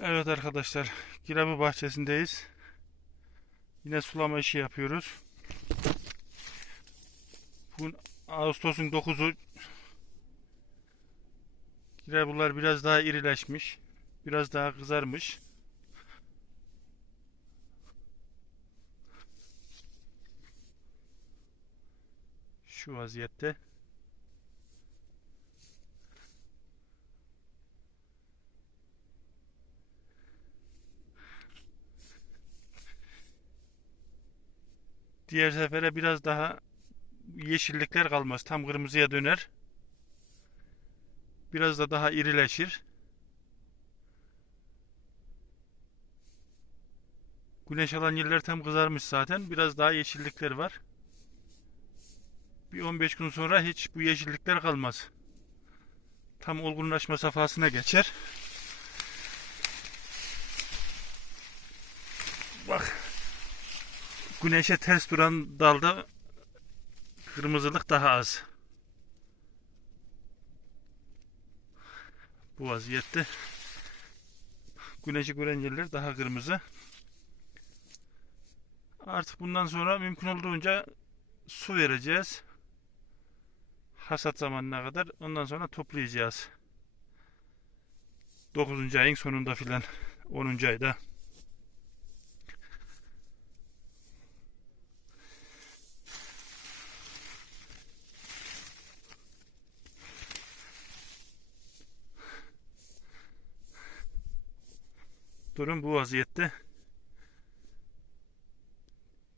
Evet arkadaşlar, Kiramı bahçesindeyiz. Yine sulama işi yapıyoruz. Bugün Ağustos'un 9'u. Kirebular biraz daha irileşmiş. Biraz daha kızarmış. Şu vaziyette. Diğer sefere biraz daha yeşillikler kalmaz. Tam kırmızıya döner. Biraz da daha irileşir. Güneş alan yerler tam kızarmış zaten. Biraz daha yeşillikler var. Bir 15 gün sonra hiç bu yeşillikler kalmaz. Tam olgunlaşma safhasına geçer. Bak. Güneşe ters duran dalda kırmızılık daha az. Bu vaziyette güneşi gören yerler daha kırmızı. Artık bundan sonra mümkün olduğunca su vereceğiz. Hasat zamanına kadar. Ondan sonra toplayacağız. 9. ayın sonunda filan 10. ayda. Durum bu vaziyette.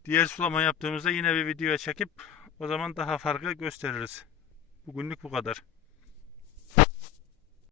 Diğer sulama yaptığımızda yine bir videoya çekip o zaman daha farkı gösteririz. Bugünlük bu kadar.